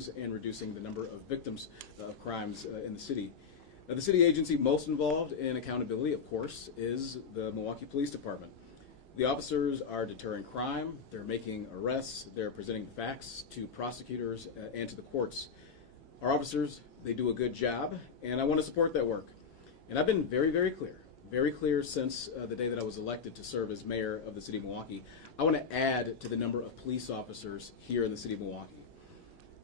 crimes and reducing the number of victims of crimes in the city. The city agency most involved in accountability, of course, is the Milwaukee Police Department. The officers are deterring crime, they're making arrests, they're presenting facts to prosecutors and to the courts. Our officers, they do a good job, and I want to support that work. And I've been very clear since the day that I was elected to serve as mayor of the city of Milwaukee. I want to add to the number of police officers here in the city of Milwaukee.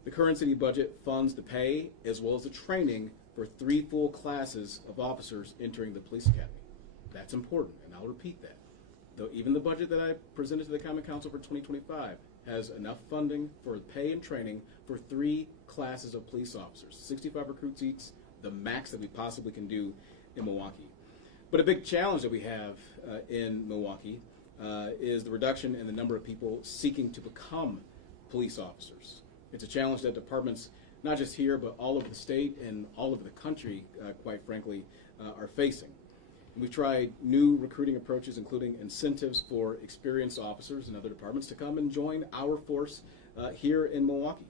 The current city budget funds the pay as well as the training for 3 full classes of officers entering the police academy. That's important, and I'll repeat that. Though even the budget that I presented to the Common Council for 2025 has enough funding for pay and training for 3 classes of police officers, 65 recruits each, the max that we possibly can do in Milwaukee. But a big challenge that we have in Milwaukee is the reduction in the number of people seeking to become police officers. It's a challenge that departments, not just here, but all over the state and all over the country, quite frankly, are facing. And we've tried new recruiting approaches, including incentives for experienced officers in other departments to come and join our force here in Milwaukee.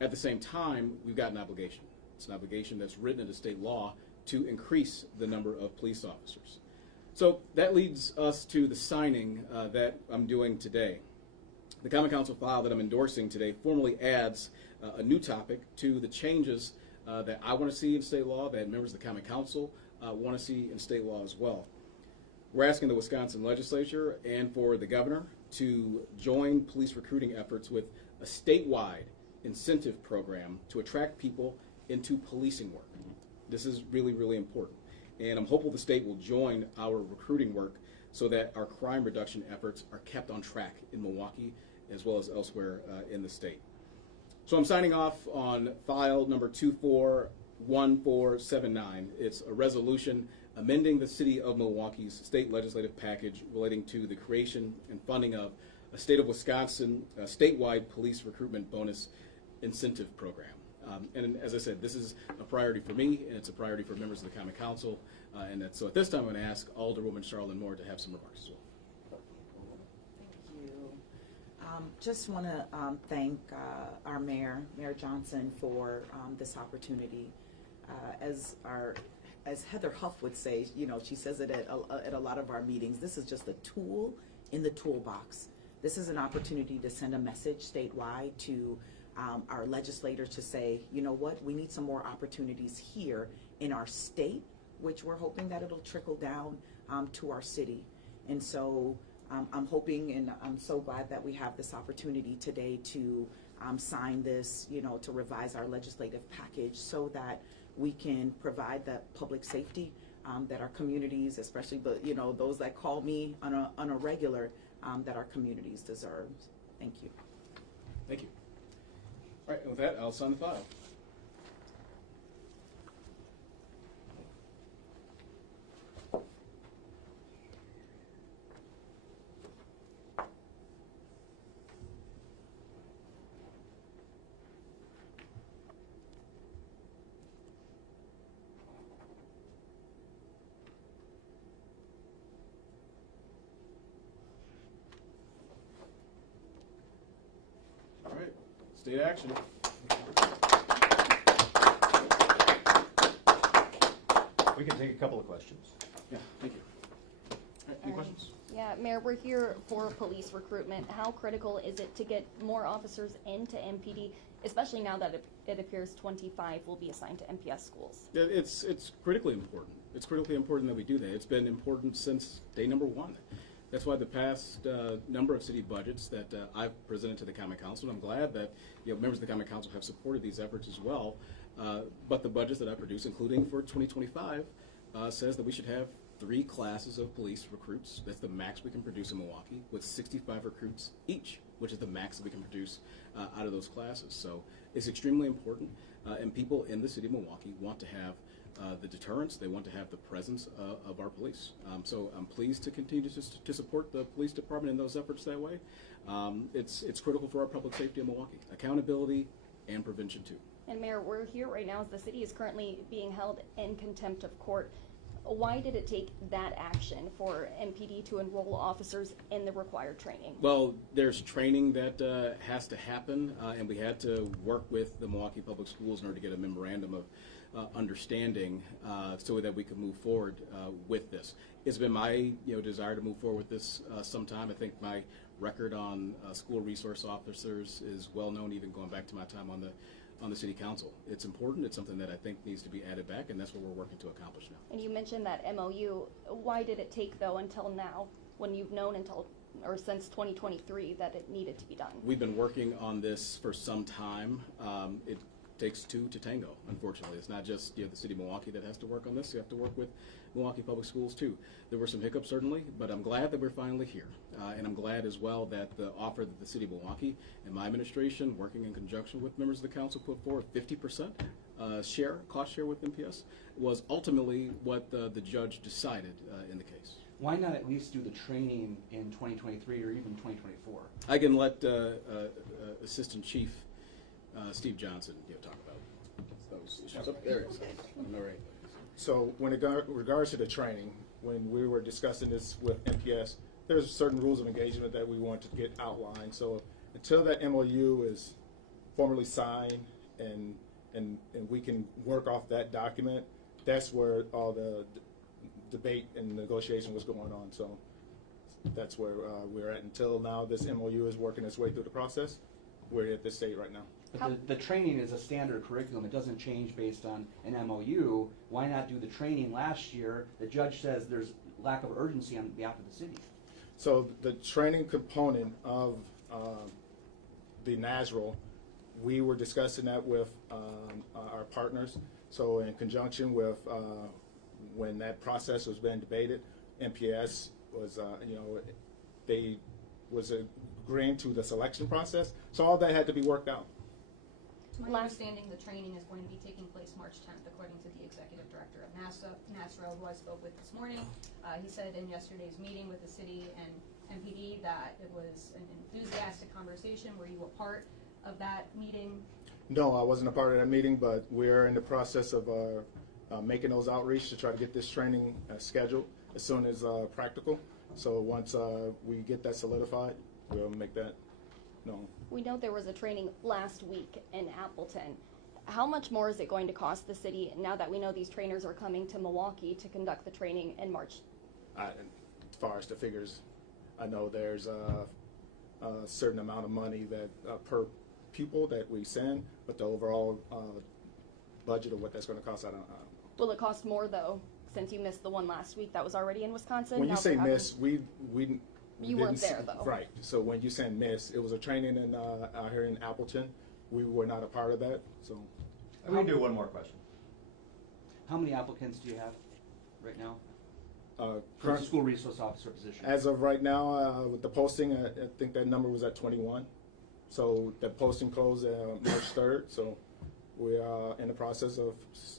At the same time, we've got an obligation. It's an obligation that's written into state law to increase the number of police officers. So that leads us to the signing that I'm doing today. The Common Council file that I'm endorsing today formally adds a new topic to the changes that I want to see in state law, that members of the Common Council want to see in state law as well. We're asking the Wisconsin legislature and for the governor to join police recruiting efforts with a statewide incentive program to attract people into policing work. This is really important. And I'm hopeful the state will join our recruiting work so that our crime reduction efforts are kept on track in Milwaukee as well as elsewhere in the state. So I'm signing off on file number 241479. It's a resolution amending the City of Milwaukee's state legislative package relating to the creation and funding of a state of Wisconsin statewide police recruitment bonus incentive program. And as I said, this is a priority for me, and it's a priority for members of the Common Council. So at this time, I'm going to ask Alderwoman Charlene Moore to have some remarks as well. Thank you. Just want to thank our Mayor Johnson, for this opportunity. As Heather Huff would say, you know, she says it at a lot of our meetings, this is just a tool in the toolbox. This is an opportunity to send a message statewide to our legislators to say, you know what, we need some more opportunities here in our state, which we're hoping that it'll trickle down to our city. And so I'm hoping, and I'm so glad that we have this opportunity today to sign this, you know, to revise our legislative package so that we can provide that public safety that our communities, especially you know, those that call me on a regular, that our communities deserve. Thank you. Thank you. All right, and with that, I'll sign the file. All right, state action. We can take a couple of questions. Yeah, thank you. All right, any questions? Yeah, Mayor, we're here for police recruitment. How critical is it to get more officers into MPD, especially now that it appears 25 will be assigned to MPS schools? Yeah, it's critically important. It's critically important that we do that. It's been important since day number 1. That's why the past number of city budgets that I've presented to the Common Council, and I'm glad that members of the Common Council have supported these efforts as well. But the budgets that I produce, including for 2025, says that we should have 3 classes of police recruits. That's the max we can produce in Milwaukee, with 65 recruits each, which is the max that we can produce out of those classes. So it's extremely important, and people in the city of Milwaukee want to have the deterrence. They want to have the presence of our police. So I'm pleased to continue to support the police department in those efforts that way. It's critical for our public safety in Milwaukee, accountability and prevention too. And Mayor, we're here right now as the city is currently being held in contempt of court. Why did it take that action for MPD to enroll officers in the required training? Well, there's training that has to happen, and we had to work with the Milwaukee Public Schools in order to get a memorandum of understanding so that we could move forward with this. It's been my desire to move forward with this sometime. I think my record on school resource officers is well known, even going back to my time on the city council. It's important. It's something that I think needs to be added back, and that's what we're working to accomplish now. And you mentioned that MOU. Why did it take, though, until now, when you've known since 2023 that it needed to be done? We've been working on this for some time. It takes two to tango, unfortunately. It's not just the city of Milwaukee that has to work on this. You have to work with Milwaukee Public Schools too. There were some hiccups certainly, but I'm glad that we're finally here. And I'm glad as well that the offer that the city of Milwaukee and my administration, working in conjunction with members of the council, put forward 50% cost share with MPS, was ultimately what the judge decided in the case. Why not at least do the training in 2023 or even 2024? I can let Assistant Chief Steve Johnson talk about those issues. There it is. All right. So when it regards to the training, when we were discussing this with MPS, there's certain rules of engagement that we want to get outlined. So until that MOU is formally signed and we can work off that document, that's where all the debate and negotiation was going on. So that's where we're at. Until now, this MOU is working its way through the process. We're at this state right now. But the training is a standard curriculum. It doesn't change based on an MOU. Why not do the training last year? The judge says there's lack of urgency on behalf of the city. So the training component of the NASRL, we were discussing that with our partners. So in conjunction with when that process was being debated, MPS was, they was agreeing to the selection process. So all that had to be worked out. To my understanding, the training is going to be taking place March 10th, according to the executive director of NASRO, who I spoke with this morning. He said in yesterday's meeting with the city and MPD that it was an enthusiastic conversation. Were you a part of that meeting? No, I wasn't a part of that meeting, but we're in the process of making those outreach to try to get this training scheduled as soon as practical. So once we get that solidified, we'll make that known. We know there was a training last week in Appleton. How much more is it going to cost the city now that we know these trainers are coming to Milwaukee to conduct the training in March? As far as the figures, I know there's a certain amount of money that per pupil that we send, but the overall budget of what that's going to cost, I don't know. Will it cost more, though, since you missed the one last week that was already in Wisconsin? When you say miss, we You weren't there, though. Right. So when you say miss, it was a training in out here in Appleton. We were not a part of that. So I'm going to do one more question. How many applicants do you have right now for the current school resource officer position? as of right now, with the posting, I think that number was at 21. So the posting closed March 3rd. So we are in the process of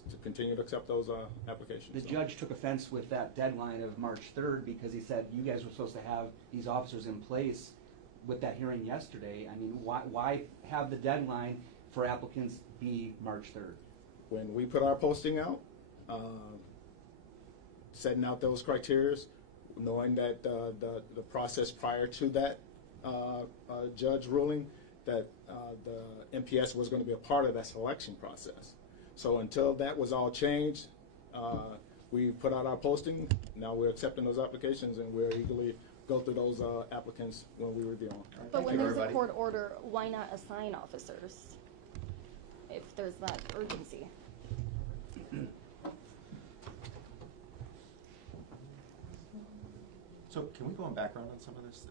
to continue to accept those applications. The judge took offense with that deadline of March 3rd because he said you guys were supposed to have these officers in place with that hearing yesterday. I mean, why have the deadline for applicants be March 3rd? When we put our posting out, setting out those criteria, knowing that the process prior to that judge ruling, that the MPS was going to be a part of that selection process. So until that was all changed, we put out our posting. Now we're accepting those applications, and we're eagerly go through those applicants when we review them. But when you, there's everybody. a court order, why not assign officers if there's that urgency? So can we go on background on some of this?